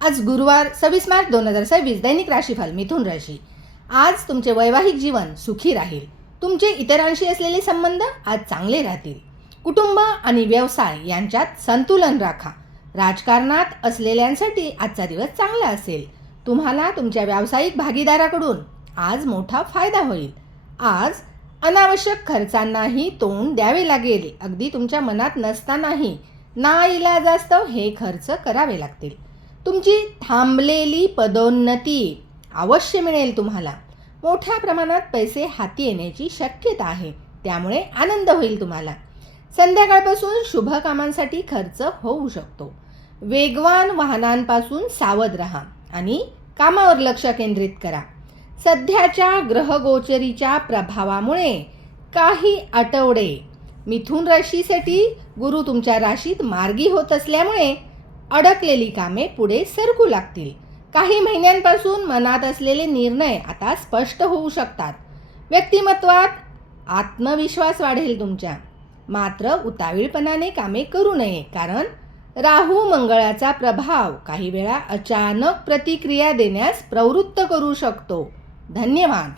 आज गुरुवार 26 मार्च 2026 दैनिक राशीफल मिथुन राशी। आज तुमचे वैवाहिक जीवन सुखी राहील। तुमचे इतरांशी असलेले संबंध आज चांगले राहतील। कुटुंब आणि व्यवसाय यांच्यात संतुलन राखा। राजकारणात असलेल्यांसाठी आजचा दिवस चांगला असेल। तुम्हाला तुमच्या व्यावसायिक भागीदाराकडून आज मोठा फायदा होईल। आज अनावश्यक खर्चांनाही तोंड द्यावे लागेल। अगदी तुमच्या मनात नसतानाही नाईलाजास्तव हे खर्च करावे लागतील। तुमची थांबलेली पदोन्नती अवश्य मिळेल। तुम्हाला मोठ्या प्रमाणात पैसे हाती येण्याची शक्यता आहे, त्यामुळे आनंद होईल तुम्हाला। संध्याकाळपासून शुभ कामांसाठी खर्च होऊ शकतो। वेगवान वाहनांपासून सावध राहा आणि कामावर लक्ष केंद्रित करा। सध्याच्या ग्रहगोचरीच्या प्रभावामुळे काही आठवडे मिथुन राशीसाठी गुरु तुमच्या राशीत मार्गी होत असल्यामुळे अडकलेली कामे पुढे सरकू लागतील। काही महिन्यांपासून मनात असलेले निर्णय आता स्पष्ट होऊ शकतात। व्यक्तिमत्वात आत्मविश्वास वाढेल तुमच्या। मात्र उतावीळपणाने कामे करू नये, कारण राहू मंगळाचा प्रभाव काही वेळा अचानक प्रतिक्रिया देण्यास प्रवृत्त करू शकतो। धन्यवाद।